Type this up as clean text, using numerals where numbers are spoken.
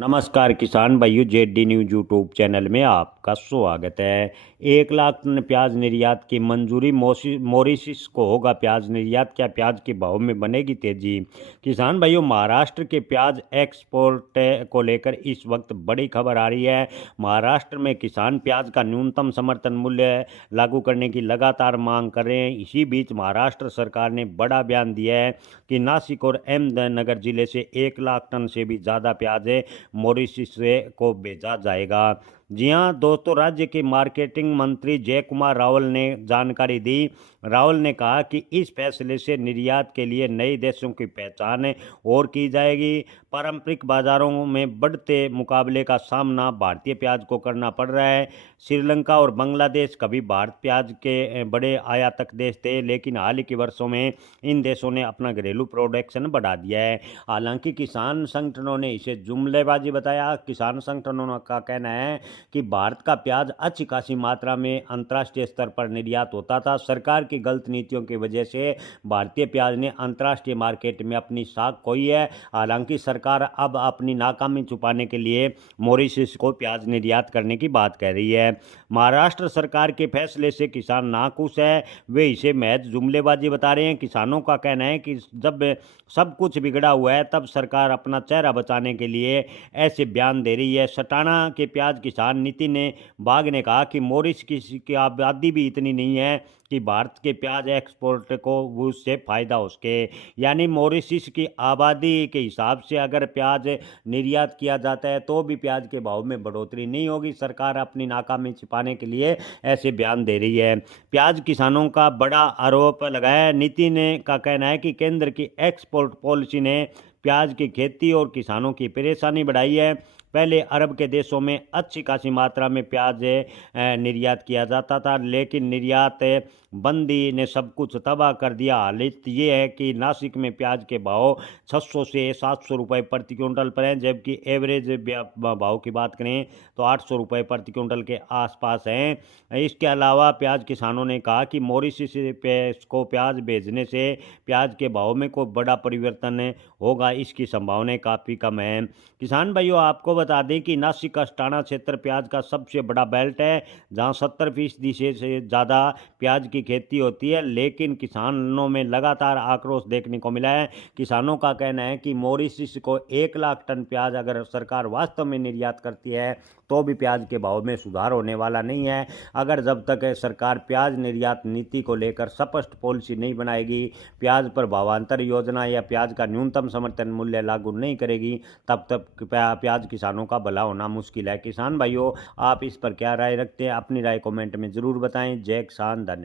नमस्कार किसान भाइयों, जेडी न्यूज यूट्यूब चैनल में आपका स्वागत है। 1 लाख टन प्याज निर्यात की मंजूरी। मॉरिशस को होगा प्याज निर्यात, क्या प्याज के भाव में बनेगी तेजी? किसान भाइयों, महाराष्ट्र के प्याज एक्सपोर्ट को लेकर इस वक्त बड़ी खबर आ रही है। महाराष्ट्र में किसान प्याज का न्यूनतम समर्थन मूल्य लागू करने की लगातार मांग कर रहे हैं। इसी बीच महाराष्ट्र सरकार ने बड़ा बयान दिया है कि नासिक और अहमदनगर जिले से 1 लाख टन से भी ज़्यादा प्याज मॉरिशस को भेजा जाएगा। जी हां दोस्तों, राज्य के मार्केटिंग मंत्री जय कुमार रावल ने जानकारी दी। रावल ने कहा कि इस फैसले से निर्यात के लिए नए देशों की पहचान और की जाएगी। पारंपरिक बाजारों में बढ़ते मुकाबले का सामना भारतीय प्याज को करना पड़ रहा है। श्रीलंका और बांग्लादेश कभी भारत प्याज के बड़े आयातक देश थे, लेकिन हाल के वर्षों में इन देशों ने अपना घरेलू प्रोडक्शन बढ़ा दिया है। हालांकि किसान संगठनों ने इसे जुमलेबाजी बताया। किसान संगठनों का कहना है कि भारत का प्याज अच्छी खासी मात्रा में अंतर्राष्ट्रीय स्तर पर निर्यात होता था। सरकार की गलत नीतियों की वजह से भारतीय प्याज ने अंतर्राष्ट्रीय मार्केट में अपनी साख खोई है। हालांकि सरकार अब अपनी नाकामी छुपाने के लिए मॉरिशस को प्याज निर्यात करने की बात कह रही है। महाराष्ट्र सरकार के फैसले से किसान नाखुश है, वे इसे महज जुमलेबाजी बता रहे हैं। किसानों का कहना है कि जब सब कुछ बिगड़ा हुआ है तब सरकार अपना चेहरा बचाने के लिए ऐसे बयान दे रही है। सटाना के प्याज किसान नितिन बाग ने कहा कि मॉरिशस की आबादी भी इतनी नहीं है कि भारत के प्याज एक्सपोर्ट को उससे फ़ायदा हो सके। यानी मॉरिशस की आबादी के हिसाब से अगर प्याज निर्यात किया जाता है तो भी प्याज के भाव में बढ़ोतरी नहीं होगी। सरकार अपनी नाकामी छिपाने के लिए ऐसे बयान दे रही है। प्याज किसानों का बड़ा आरोप लगाया। नितिन का कहना है कि केंद्र की एक्सपोर्ट पॉलिसी ने प्याज की खेती और किसानों की परेशानी बढ़ाई है। पहले अरब के देशों में अच्छी खासी मात्रा में प्याज निर्यात किया जाता था, लेकिन निर्यात बंदी ने सब कुछ तबाह कर दिया। हालत ये है कि नासिक में प्याज के भाव 600 से 700 रुपये प्रति क्विंटल पर हैं, जबकि एवरेज भाव की बात करें तो 800 रुपये प्रति क्विंटल के आसपास हैं। इसके अलावा प्याज किसानों ने कहा कि मॉरिशस को प्याज भेजने से प्याज के भाव में कोई बड़ा परिवर्तन होगा, इसकी संभावनाएं काफ़ी कम है। किसान भाइयों, आपको बता दें कि नासिक अस्टाना क्षेत्र प्याज का सबसे बड़ा बेल्ट है, जहां 70% से ज़्यादा प्याज की खेती होती है, लेकिन किसानों में लगातार आक्रोश देखने को मिला है। किसानों का कहना है कि मॉरिशस को 1 लाख टन प्याज अगर सरकार वास्तव में निर्यात करती है तो भी प्याज के भाव में सुधार होने वाला नहीं है। अगर जब तक सरकार प्याज निर्यात नीति को लेकर स्पष्ट पॉलिसी नहीं बनाएगी, प्याज पर भावांतर योजना या प्याज का न्यूनतम समर्थन मूल्य लागू नहीं करेगी, तब तक प्याज किसानों का भला होना मुश्किल है। किसान भाइयों, आप इस पर क्या राय रखते हैं? अपनी राय कमेंट में ज़रूर बताएं। जय किसान, धन्यवाद।